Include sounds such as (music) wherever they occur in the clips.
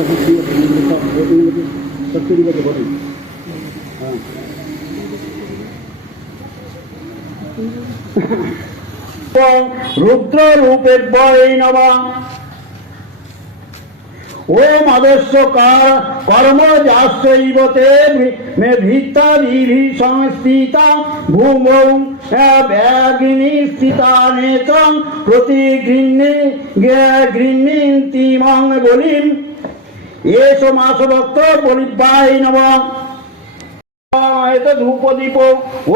(laughs) তখন দিয়ে এগুলো সব এগুলো সব তৈরি করতে পারি হ্যাঁ রুদ্ররূপেভ্যৈ নমঃ ওম আদর্শ কর্মজাশ্চৈব তে মে ভিত্তাদিভি সংস্থিতা ভূমৌ ব্যাগিনী স্থিতা নেতং প্রতিগৃহ্ণে গৃহ্ণীন্তি মং বলিম এস মাস ভক্ত বলিবাই নমঃ এতধূপদীপ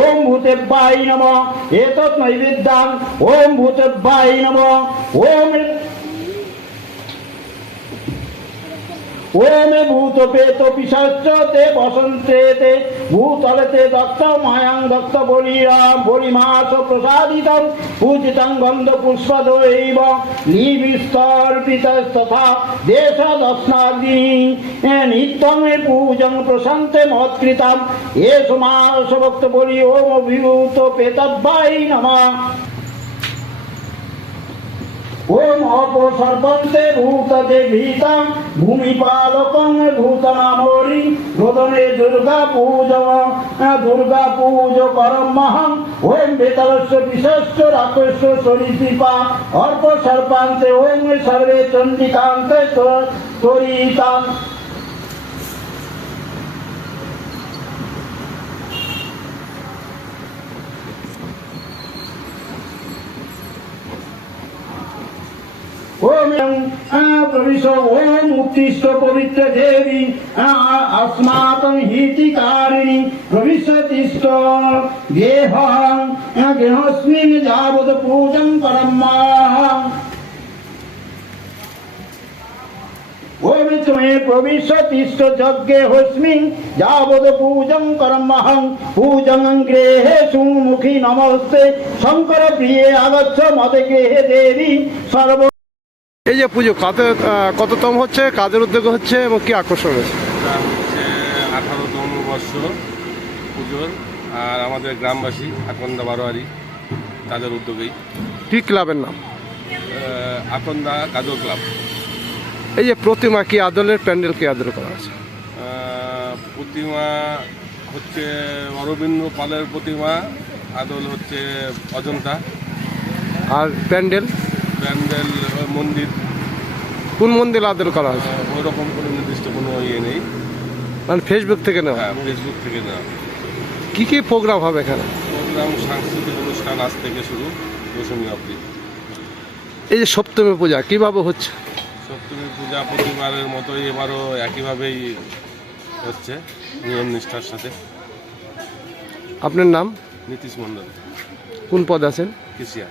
ওম ভূতেব্বাই নম। এতৎ নৈবেদ্যাং ওম ভূতেব্বাই নম। ওম ওম ভূত পেত পিশাচ তে বসন্তে তে ভূতলে তে দত্ত, মায়াং দত্ত বলিয়া বলিমাস প্রসাদিতং, পূজিতং গন্ধ পুষ্পদৈব, নিবিস্তর্পিতস্তথা দেশ দশনাদি নিত্যং পূজং প্রশান্তে মৎকৃতাম। এ সমাস ভক্ত বলি, ওম অভিভূত পেতব্বাই নমঃ। ওম অপসর্পন্তে ভূততে ভীতাং ভূমিপালকং ভূতনামরি রোদনে দুর্গা পূজ দুর্গা পূজ করমহং ওম বেতলস্য বিশস্য রাকস্য সরিসৃপা অর্প সর্পান্তে ওম সর্বে চণ্ডিকান্তে তরিতাং ओम उत्तिष्ठ पवित्र देवी अस्माकं हितिकारिणि भविष्यतिष्ठ गेह गेहस्मिन् यावत् पूजं परं ओम त्वमे प्रविशतिष्ठ यज्ञे होस्मि यावद् पूजं कर्महं पूजनं गृहे सुमुखी नमस्ते शङ्करप्रिये आगच्छ मदगेहे देवी सर्व এই যে পুজো কাতে কততম হচ্ছে কাদের উদ্যোগ হচ্ছে এবং কি আকর্ষণ হচ্ছে আঠারোতম বর্ষ পুজোর আর আমাদের গ্রামবাসী আকন্দা বারোয়ারি তাদের উদ্যোগেই। কি ক্লাবের নাম? আকন্দা কাজল ক্লাব। এই যে প্রতিমা কি আদলের প্যান্ডেল কি আদর করা আছে প্রতিমা হচ্ছে অরবিন্দ পালের প্রতিমা আদল হচ্ছে অজন্তা। আর প্যান্ডেল? প্যান্ডেল মন্দির? কোন মন্দির আদর করা আছে ওই রকম কোনো নির্দিষ্ট কোনো ইয়ে নেই। মানে ফেসবুক থেকে নেওয়া? হ্যাঁ ফেসবুক থেকে না কি কি প্রোগ্রাম হবে এখানে? প্রোগ্রাম সাংস্কৃতিক অনুষ্ঠান আজ থেকে শুরু দশমী অবধি। এই যে সপ্তমী পূজা কীভাবে হচ্ছে? সপ্তমী পূজা প্রতিবারের মতোই এবারও একইভাবেই হচ্ছে নিয়ম নিষ্ঠার সাথে। আপনার নাম? নীতিশ মণ্ডল। কোন পদ আছেন? কেশিয়া